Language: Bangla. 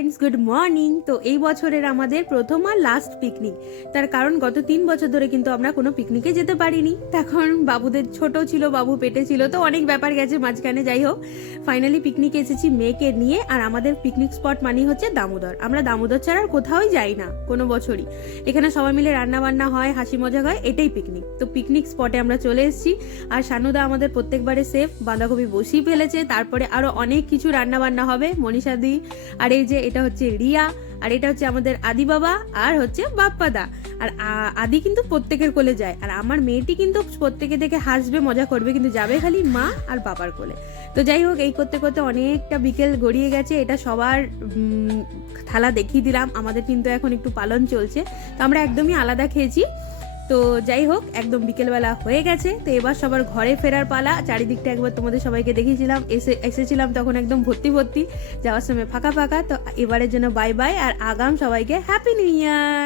Friends, good morning. তো এই বছরের আমাদের প্রথম আর লাস্ট পিকনিক। তার কারণ গত 3 বছর ধরে কিন্তু আমরা কোনো পিকনিকে যেতে পারিনি। তখন বাবুদের ছোট ছিল, বাবু পেটে ছিল, তো অনেক ব্যাপার গেছে মাঝখানে। যাই হোক, ফাইনালি পিকনিকে এসেছি মেয়েকে নিয়ে। আর আমাদের পিকনিক স্পট মানে হচ্ছে দামোদর। আমরা দামোদর ছাড়া আর কোথাওই যাই না কোনো বছরই। এখানে সবাই মিলে রান্না বান্না হয়, হাসি মজা হয়, এটাই পিকনিক। তো পিকনিক স্পটে আমরা চলে এসেছি। আর শানুদা আমাদের প্রত্যেকবারে সেফ, বাঁধাকপি বসিয়ে ফেলেছে। তারপরে আরো অনেক কিছু রান্না বান্না হবে, মনীষাদি। আর এই যে এটা হচ্ছে রিয়া, আর এটা হচ্ছে আমাদের আদি বাবা, আর হচ্ছে বাপ্পাদা। আর আদি কিন্তু প্রত্যেকের কোলে যায়, আর আমার মেয়েটি কিন্তু প্রত্যেকে দেখে হাসবে, মজা করবে, কিন্তু যাবে খালি মা আর বাবার কোলে। তো যাই হোক, এই করতে করতে অনেকটা বিকেল গড়িয়ে গেছে। এটা সবার থালা দেখিয়ে দিলাম। আমাদের কিন্তু এখন একটু পালন চলছে, তো আমরা একদমই আলাদা খেয়েছি। তো যাই হোক, একদম বিকেলবেলা হয়ে গেছে। তো এবার সবার ঘরে ফেরার পালা। চারিদিকটা একবার তোমাদের সবাইকে দেখিয়েছিলাম, এসেছিলাম তখন একদম ভর্তি ভর্তি, যাওয়ার সময় ফাঁকা ফাঁকা। তো এবারের জন্য বাই বাই, আর আগাম সবাইকে হ্যাপি নিউ ইয়ার।